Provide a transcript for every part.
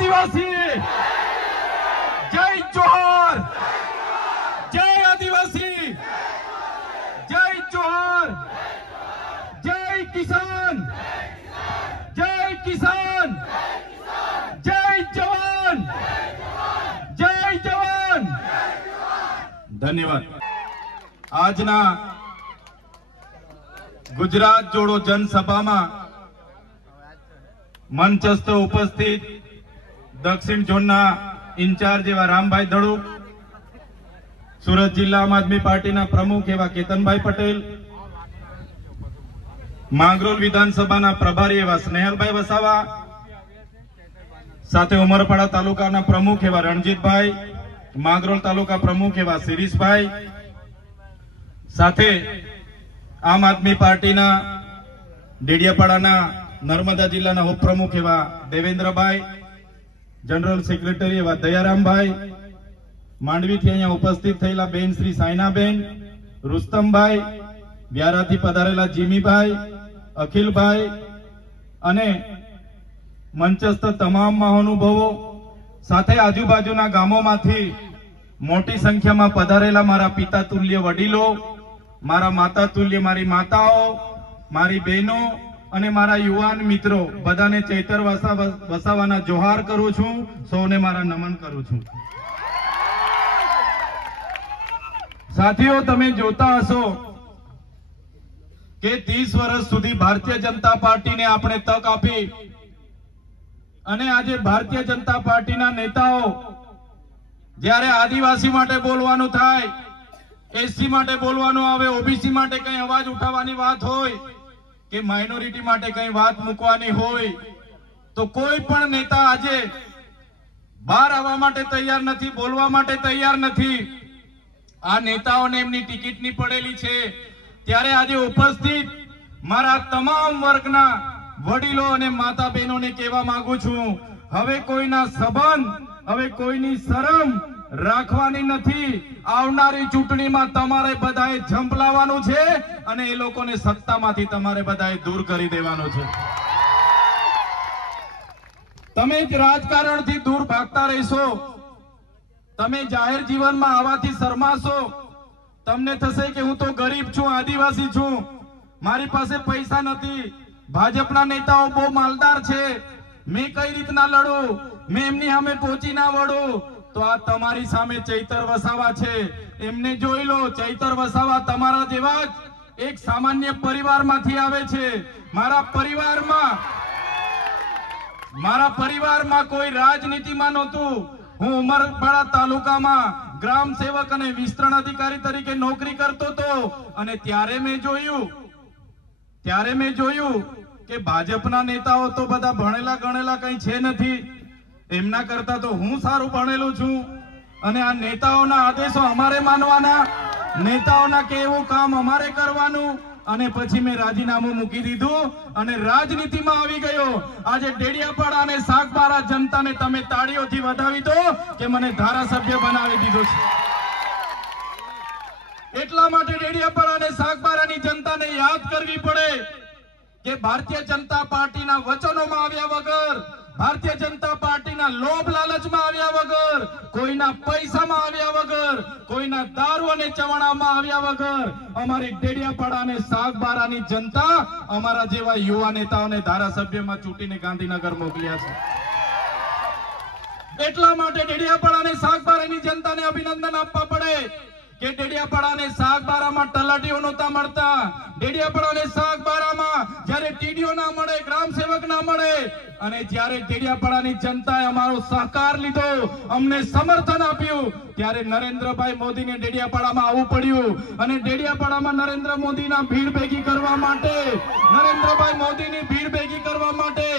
आदिवासी, जय जोहर, जय आदिवासी, जय जोहर, जय किसान, जय किसान, जय जवान, जय जवान। धन्यवाद। आजना गुजरात जोड़ो जनसभा में मंचस्थ उपस्थित दक्षिण झोन इंचार्ज एवं रामभाई दड़ू, सूरत जिला आम आदमी पार्टी प्रमुख एवं केतनभाई पटेल, मांगरोल विधानसभा प्रभारी एवं स्नेहलभाई वसावा, साथे उमरपाड़ा तालुका प्रमुख एवं रणजीतभाई, मांगरोल तालुका प्रमुख एवं शिरीषभाई, साथे आम आदमी पार्टी डेडियापाड़ा नर्मदा जिला उपप्रमुख एवं देवेंद्रभाई, जनरल सेक्रेटरी एवं दयारामभाई, मांडवी थी अहींया उपस्थित थयेला बेन श्री साइनाबेन, रुस्तमभाई, व्याराथी पधारेला जीमीभाई, अखिलभाई अने मंचस्थ तमाम महानुभावो, साथे आजुबाजुना गामोमांथी मोटी संख्या में पधारेला मारा पिता तुल्य वडीलो, मारा माता तुल्य मारी माताओ, मारी बहनों અને મારા યુવાન મિત્રો બધાને ચૈતર વસાવાના જોહાર કરું છું, સૌને મારા નમન કરું છું। સાથીઓ, તમે જોતા હશો કે 30 વર્ષ સુધી ભારતીય જનતા પાર્ટીને આપણે તક આપી અને આજે ભારતીય જનતા પાર્ટીના नेताओ જ્યારે આદિવાસી માટે બોલવાનું થાય, એસસી માટે બોલવાનું આવે, ઓબીસી માટે કઈ અવાજ ઉઠાવવાની વાત હોય કે માઇનોરિટી માટે કઈ વાત મૂકવાની હોય તો કોઈ પણ નેતા આજે બહાર આવવા માટે તૈયાર નથી, બોલવા માટે તૈયાર નથી। આ નેતાઓને એમની ટિકિટની પડેલી છે ત્યારે આજે ઉપસ્થિત મારા તમામ વર્ગના વડીલો અને માતા બહેનોને કહેવા માંગુ છું, હવે કોઈના સંબંધ, હવે કોઈની શરમ રાખવાની નથી। આવનારી ચૂંટણીમાં તમારે બધાએ ઝંપલાવવાનું છે અને એ લોકોને સત્તામાંથી તમારે બધાએ દૂર કરી દેવાનું છે। તમે જ રાજકારણથી દૂર ભાગતા રહેશો, તમે જાહેર જીવનમાં આવવાથી શરમાશો, તમને થશે કે હું તો ગરીબ છું, આદિવાસી છું, મારી પાસે પૈસા નથી, ભાજપના નેતાઓ બહુ માલદાર છે, મેં કઈ રીતના લડું, મેં એમની સામે પહોંચી ના વળું। तो आ तमारी सामे चैतर वसावा छे, एमने जोई लो। चैतर वसावा तमारा जेवा ज एक सामान्य परिवार मांथी आवे छे। मारा परिवार में कोई राजनीति में नहोतुं। हूँ उमरपाड़ा तालुका में ग्राम सेवक अने विस्तरण अधिकारी तरीके नौकरी करतो तो अने त्यारे मैं जोयुं के भाजपना नेताओ तो बधा भणेला गणेला कई छे नथी, एमना करता तो हूँ सारू भणेलो छूं अने आ नेताओना आदेशो अमारे मानवाना, नेताओना केवुं काम अमारे करवानुं अने पछी मैं राजीनामું मूकी दीधुं अने राजनीति में आवी गयो। आज डेडियापाड़ा अने सागबारा जनता ने तमे ताळीओथी वधावी दो के मने धारासभ्य बनावी दीधो छे। एटला माटे डेडियापाड़ा अने सागबारानी जनताने याद करवी पड़े के भारतीय जनता पार्टीना वचनों में आव्या वगर, भारतीय जनता पार्टी ना लोभ लालच में आव्या वगर, कोईना पैसा में आव्या वगर, कोईना दारू अने चवणा में आव्या वगर अमारी डेडियापाड़ा अने सागबारानी जनता अमारा जेवा युवा नेताओने धारासभ्य में चूंटीने गांधीनगर मोकल्या छे। एटला माटे डेडियापाड़ा अने सागबारानी जनताने अभिनंदन आपवा पड़े के डेडियापाड़ा ने सागबारा में तलाटीओ नहोता मळता, डेडियापाड़ा ने सागबारा में ज्यारे टीडीओ ना मळे, ग्राम सेवक ना मळे अने ज्यारे डेडियापाड़ानी जनताए अमारो सहकार लीधो, अमने समर्थन आप्युं त्यारे नरेंद्रभाई मोदी ने डेडियापाड़ा में आववुं पड्युं अने डेडियापाड़ा में नरेंद्र मोदी ना भीड़ भेगी करवा माटे, नरेंद्रभाई मोदी नी भीड़ भेगी करवा माटे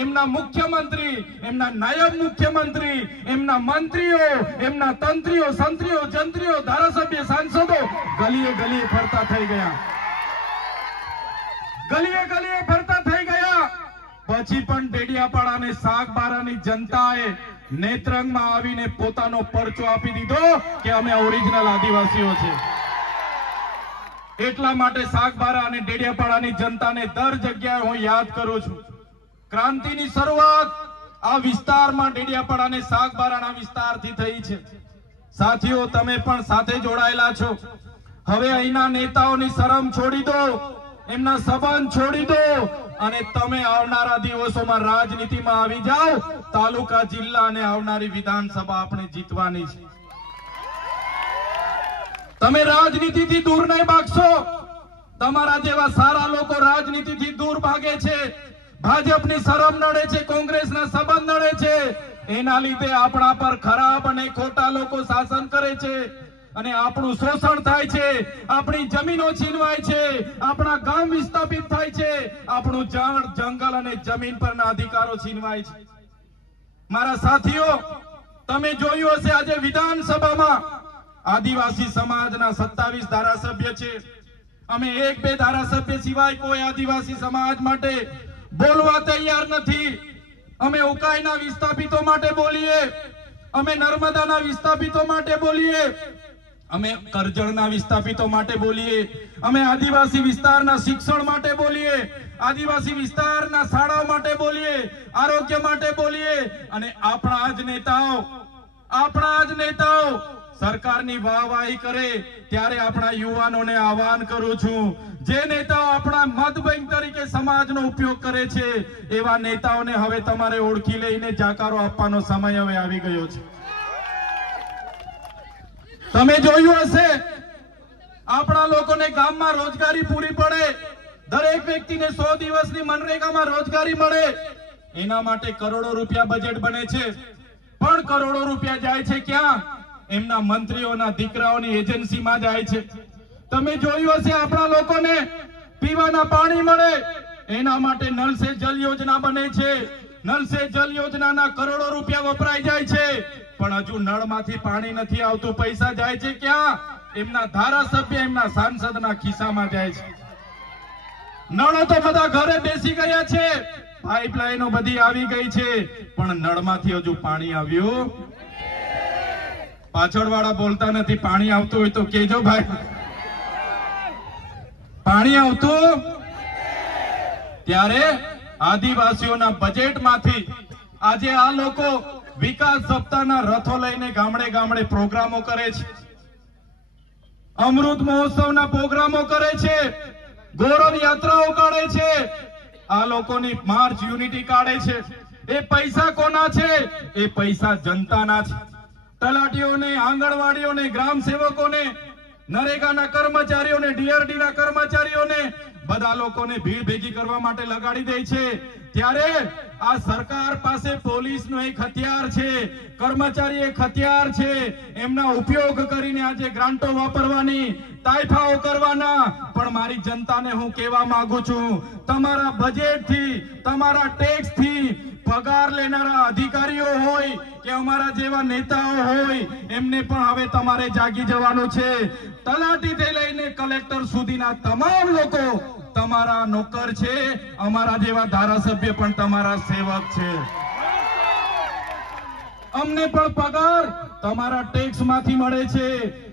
एमना मुख्यमंत्री, एमना नायब मुख्यमंत्री, एमना मंत्रीओ, एमना तंत्रीओ, संत्रीओ, जंत्रीओ, धारासभ्य, सांसदों गलीए गलीए फरता थई गया, गलीए गलीए फरता थई गया। पछी पण डेडियापाड़ा ने सागबारानी जनताए नेत्रंग में आवीने पोतानो परचो आपी दीधो के अमे ओरिजिनल आदिवासीओ छे। એટલા માટે સાગબારા અને ડેડિયાપાડાની જનતાને દર જગ્યાએ હું યાદ કરું છું। ક્રાંતિની શરૂઆત આ વિસ્તારમાં ડેડિયાપાડા અને સાગબારાના વિસ્તારથી થઈ છે। સાથીઓ, તમે પણ સાથે જોડાયેલા છો। હવે અહીંના નેતાઓની શરમ છોડી દો, એમના સંબંધ છોડી દો અને તમે આવનારા દિવસોમાં રાજનીતિમાં આવી જાઓ। તાલુકા, જિલ્લા અને આવનારી વિધાનસભા આપણે જીતવાની છે। તમે રાજનીતિથી દૂર નહીં ભાગશો। તમારા જેવા સારા લોકો રાજનીતિથી દૂર ભાગે છે। ભાજપની શરમ નડે છે, કોંગ્રેસના સંબંધ નડે છે, એના લીધે આપણા પર ખરાબ અને ખોટા લોકો શાસન કરે છે અને આપણું શોષણ થાય છે, આપણી જમીનો છીનવાય છે, આપણા ગામ વિસ્થાપિત થાય છે, આપણું જંગલ અને જમીન પરના અધિકારો છીનવાય છે। મારા સાથીઓ, તમે જોયું હશે આજે વિધાનસભામાં આદિવાસી સમાજના 27 ધારાસભ્ય છે। અમે 1-2 ધારાસભ્ય સિવાય કોઈ આદિવાસી સમાજ માટે બોલવા તૈયાર નથી। અમે ઉકાઈના વિસ્થાપિતો માટે બોલીએ, અમે નર્મદાના વિસ્થાપિતો માટે બોલીએ, અમે કરજણના વિસ્થાપિતો માટે બોલીએ, અમે આદિવાસી વિસ્તારના શિક્ષણ માટે બોલીએ, આદિવાસી વિસ્તારના શાળાઓ માટે બોલીએ, આરોગ્ય માટે બોલીએ અને આપણા જ નેતાઓ સરકારની વાહવાહી કરે ત્યારે આપણા યુવાનોને આહવાન કરું છું, જે નેતાઓ આપણા મત બેંક તરીકે સમાજનો ઉપયોગ કરે છે એવા નેતાઓને હવે તમારે ઓળખી લઈને જાકારો આપવાનો સમય હવે આવી ગયો છે। તમે જોયું હશે, આપણા લોકોને ગામમાં રોજગારી પૂરી પડે, દરેક વ્યક્તિને 100 દિવસની મનરેગામાં રોજગારી મળે, એના માટે કરોડો રૂપિયા બજેટ બને છે। પણ કરોડો રૂપિયા જાય છે ક્યાં? એમના મંત્રીઓના દીકરાઓની એજન્સીમાં જાય છે। તમે જોયું હશે, આપણા લોકોને પીવાના પાણી મળે એના માટે નલ સે જલ યોજના બને છે। નલ સે જલ યોજનાના કરોડો રૂપિયા વપરાઈ જાય છે, પણ હજુ નળમાંથી પાણી નથી આવતું। પૈસા જાય છે ક્યાં? એમના ધારાસભ્ય, એમના સાંસદના ખિસ્સામાં જાય છે। નળો તો બધા ઘરે બેસી ગયા છે, પાઇપલાઈનો બધી આવી ગઈ છે, પણ નળમાંથી હજુ પાણી આવ્યું? પાછળવાળા બોલતા નથી। પાણી આવતું હોય તો કેજો ભાઈ, પાણી આવતું? ત્યારે આદિવાસીઓના બજેટમાંથી આજે આ લોકો વિકાસ સપ્તાહના રથો લઈને ગામડે ગામડે પ્રોગ્રામો કરે છે, અમૃત મહોત્સવના પ્રોગ્રામો કરે છે, ગૌરવ યાત્રાઓ કાઢે છે, આ લોકોની માર્ચ યુનિટી કાઢે છે। એ પૈસા કોના છે? એ પૈસા જનતાના છે। તલાટીઓને, આંગણવાડીઓને, ગ્રામ સેવકોને, નરેગાના કર્મચારીઓને, ડીઆરડીના કર્મચારીઓને, બધા લોકોને ભીડ ભેગી કરવા માટે લગાડી દે છે। ત્યારે આ સરકાર પાસે પોલીસનો એક હથિયાર છે, કર્મચારી એક હથિયાર છે, એમના ઉપયોગ કરીને આજે ગ્રાન્ટો વાપરવાની, તાઇફાઓ કરવાના। પણ મારી જનતાને હું કહેવા માંગુ છું, તમારા બજેટથી, તમારા ટેક્સથી પગાર લેનારા અધિકારીઓ હોય કે અમારા જેવા નેતાઓ હોય, એમને પણ હવે તમારે જાગી જવાનું છે। તલાટીથી લઈને કલેક્ટર સુધીના તમામ લોકો તમારા નોકર છે, અમારા જેવા ધારાસભ્ય પણ તમારા સેવક છે। અમને પણ પગાર તમારા ટેક્સ માંથી મળે છે।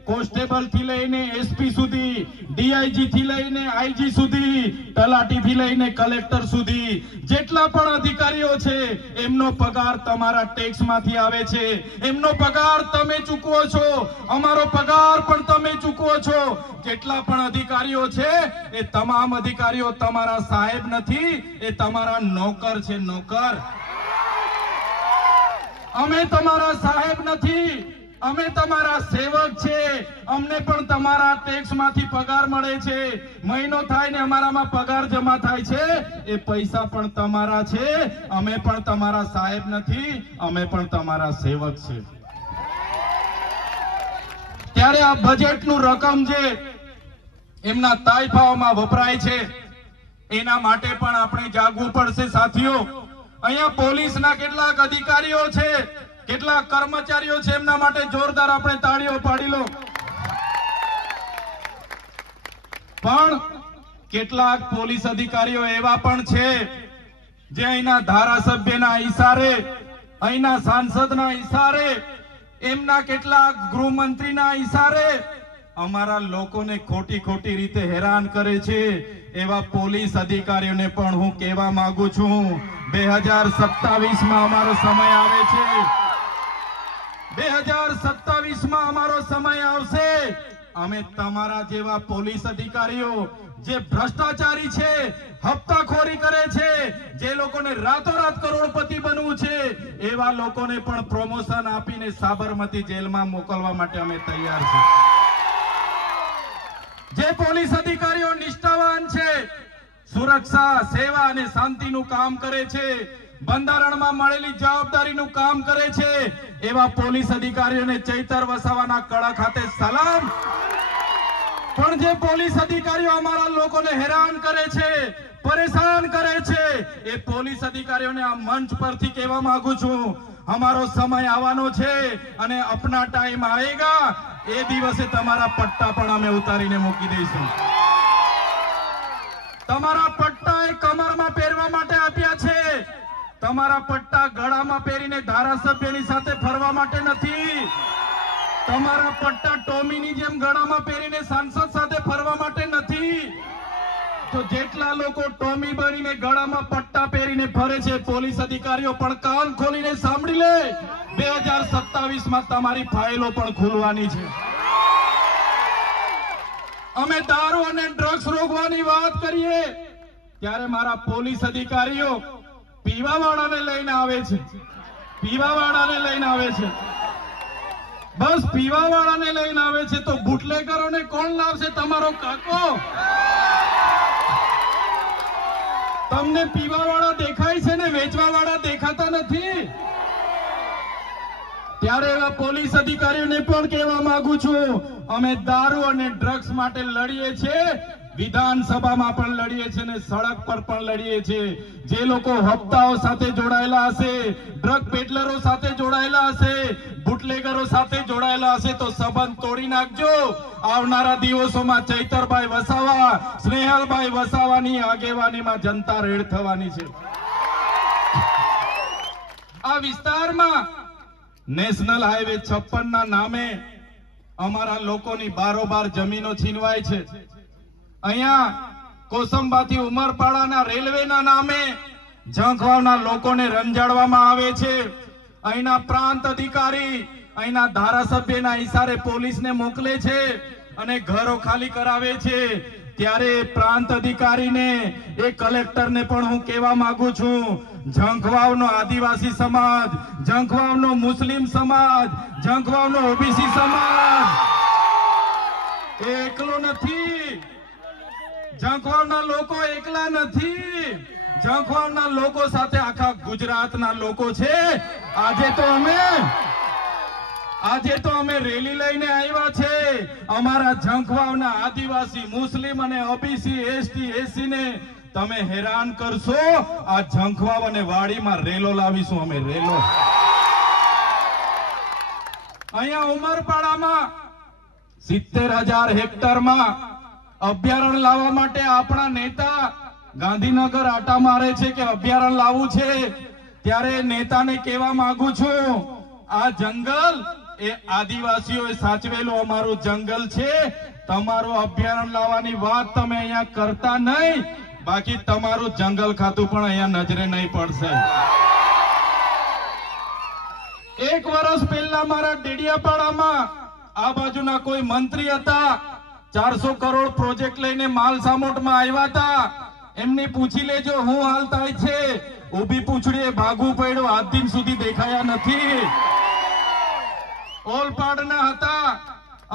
કોન્સ્ટેબલ થી લઈને એસપી સુધી, ડીઆઈજી થી લઈને આઈજી સુધી, તલાટી થી લઈને કલેક્ટર સુધી જેટલા પણ અધિકારીઓ છે એમનો પગાર તમારા ટેક્સ માંથી આવે છે। એમનો પગાર તમે ચૂકવો છો, અમારો પગાર પણ તમે ચૂકવો છો। જેટલા પણ અધિકારીઓ છે એ તમામ અધિકારીઓ તમારા સાહેબ નથી, એ તમારા નોકર છે, નોકર। અમે તમારા સાહેબ નથી, અમે તમારા સેવક છે। અમને પણ તમારા ટેક્સ માંથી પગાર મળે છે, મહિનો થાય ને અમારામાં પગાર જમા થાય છે, એ પૈસા પણ તમારા છે। અમે પણ તમારા સાહેબ નથી, અમે પણ તમારા સેવક છે। ત્યારે આ બજેટનું રકમ જે એમના તાઇફાઓમાં વપરાય છે એના માટે પણ આપણે જાગવું પડશે। સાથીઓ, અહીંયા પોલીસના કેટલાક અધિકારીઓ છે, કેટલાક કર્મચારીઓ છે, એમના માટે જોરદાર આપણે તાળીઓ પાડી લો। પણ કેટલાક પોલીસ અધિકારીઓ એવા પણ છે જે અહીંના ધારાસભ્યના ઈશારે, અહીંના સાંસદના ઈશારે, એમના કેટલાક ગૃહમંત્રીના ઈશારે અમારા લોકોને ખોટી ખોટી રીતે હેરાન કરે છે। એવા પોલીસ અધિકારીઓને પણ હું કહેવા માંગુ છું, 2027 અમારો સમય આવે છે. 2027 અમારો સમય આવશે. અમે તમારા જેવા પોલીસ અધિકારીઓ જે ભ્રષ્ટાચારી છે, હપ્તાખોરી કરે છે, જે લોકોને રાતોરાત કરોડપતિ બનવું છે, એવા લોકોને પણ પ્રમોશન આપીને સાબરમતી જેલમાં મોકલવા માટે અમે તૈયાર છીએ. જે પોલીસ અધિકારીઓ નિષ્ઠાવાન છે, સુરક્ષા, સેવા અને શાંતિનું કામ કરે છે, બંધારણમાં મળેલી જવાબદારીનું કામ કરે છે, એવા પોલીસ અધિકારીઓને ચૈતર વસાવાના કડા ખાતે સલામ. પણ જે પોલીસ અધિકારીઓ અમારા લોકોને હેરાન કરે છે, પરેશાન કરે છે, એ પોલીસ અધિકારીઓને આ મંચ પરથી કહેવા માંગુ છું, અમારો સમય આવવાનો છે અને અપના ટાઈમ આવેગા, એ દિવસે તમારા પટ્ટા પણ અમે ઉતારીને મૂકી દઈશું. તમારા પટ્ટા એ કમરમાં પહેરવા માટે આપ્યા છે. તમારા પટ્ટા ગળામાં પહેરીને ધારાસભ્યની સાથે ફરવા માટે નથી. તમારા પટ્ટા ટોમીની જેમ ગળામાં પહેરીને સાંસદ સાથે ફરવા માટે નથી. તો જેટલા લોકો ટોમી બનીને ગળામાં પટ્ટા પહેરીને ફરે છે, પોલીસ અધિકારીઓ પણ કાન ખોલીને સાંભળી લે, 2027 તમારી ફાઇલો પણ ખુલવાની છે. અમે દારૂ અને ડ્રગ્સ રોકવાની વાત કરીએ ત્યારે મારા પોલીસ અધિકારીઓ પીવાવાળાને લઈને આવે છે. પીવાવાળાને લઈને આવે છે. બસ પીવાવાળાને લઈને આવે છે. તો બુટલેગરોને કોણ લાવશે? તમારો કાકો. તમને પીવાવાળા દેખાય છે ને વેચવાવાળા દેખાતા નથી. ત્યારે એવા પોલીસ અધિકારીઓને પણ કહેવા માંગુ છું, અમે દારૂ અને ડ્રગ્સ માટે લડીએ છીએ, વિધાનસભામાં પણ લડીએ છીએ અને સડક પર પણ લડીએ છીએ. જે લોકો હપ્તાઓ સાથે જોડાયેલા હશે, ડ્રગ પેડલરો સાથે જોડાયેલા હશે, બુટલેગરો સાથે જોડાયેલા હશે, તો સંબંધ તોડી નાખજો. આવનારા દિવસોમાં ચૈતરભાઈ વસાવા, સ્નેહલભાઈ વસાવાની આગેવાનીમાં જનતા રેડ થવાની છે. આ વિસ્તારમાં નેશનલ હાઈવે 56 ના નામે અમારા લોકોની બારોબાર જમીનો છીનવાય છે. અહીંયા કોસંબાથી ઉમરપાડાના રેલવેના નામે ઝંખવાવના લોકોને રંજાડવામાં આવે છે. અહીંના પ્રાંત અધિકારી અહીંના ધારાસભ્યના ઈશારે પોલીસને મોકલે છે અને ઘરો ખાલી કરાવે છે. ત્યારે પ્રાંત અધિકારીને, એ કલેક્ટરને પણ હું કહેવા માંગુ છું, ઝંખવાવનો આદિવાસી સમાજ, ઝંખવાવનો મુસ્લિમ સમાજ, ઝંખવાવનો ઓબીસી સમાજ એ એકલો નથી. ઝંખવાવના લોકો એકલા નથી. ઝંખવાવના લોકો સાથે આખા ગુજરાતના લોકો છે. આજે તો અમે રેલી લઈને આવ્યા છે. અમારા ઝંખવાવના આદિવાસી, મુસ્લિમ અને ઓબીસી, એસટી, એસી ને તમે હેરાન કરશો, આ ઝંખવાવ અને વાડીમાં રેલો લાવીશું અમે. રેલો અહીંયા ઉમરપાડામાં 70,000 હેક્ટરમાં અભયારણ્ય લાવવા માટે આપણા નેતા ગાંધીનગર આટા મારે છે કે અભયારણ્ય લાવવું છે. ત્યારે નેતાને કહેવા માંગુ છું, આ જંગલ એ આદિવાસીઓએ સાચવેલું અમારું જંગલ છે. તમારું અભયારણ્ય લાવવાની વાત તમે અહીંયા કરતા નહીં, બાકી તમારું જંગલ ખાતું પણ અહીંયા નજરે નહીં પડશે. 1 વર્ષ પહેલા મારા ડેડિયાપાડામાં આ બાજુના કોઈ મંત્રી હતા, 400 કરોડ પ્રોજેક્ટ લઈને માલ સામોટમાં આવ્યા હતા. એમની પૂછી લેજો હું હાલ થાય છે. ઊભી પૂછડીએ ભાગવું પડ્યું, આજ દિન સુધી દેખાયા નથી. ઓલપાડના હતા,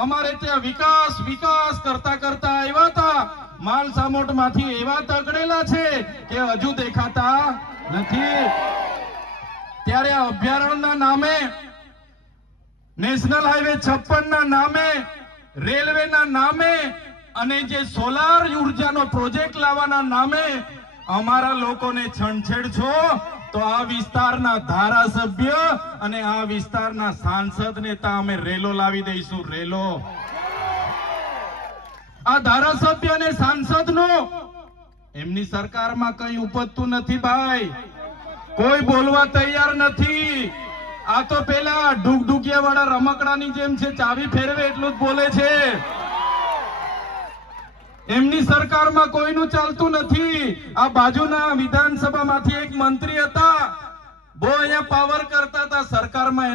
અમારે ત્યાં વિકાસ વિકાસ કરતા કરતા આવ્યા હતા. માલ સામોટમાંથી એવા તગડેલા છે કે હજુ દેખાતા નથી. ત્યારે અભયારણ્યના નામે, નેશનલ હાઈવે 56 ના નામે, રેલવેના નામે અને જે સોલાર ઉર્જાનો પ્રોજેક્ટ લાવવાના નામે અમારા લોકોને છંછેડ છો, તો આ વિસ્તારના ધારાસભ્ય અને આ વિસ્તારના સાંસદ નેતા અમે રેલો લાવી દઈશું. રેલો આ ધારાસભ્ય અને સાંસદનો એમની સરકારમાં કઈ ઉપજતું નથી ભાઈ. કોઈ બોલવા તૈયાર નથી. આ તો પેલા ઢુકઢુકિયા વાળા રમકડાની જેમ છે, ચાવી ફેરવે એટલું જ બોલે છે. એમની સરકારમાં કોઈનું ચાલતું નથી। આ બાજુના વિધાનસભામાંથી એક મંત્રી હતા, બહુ અહીંયા પાવર કરતા હતા સરકારમાં।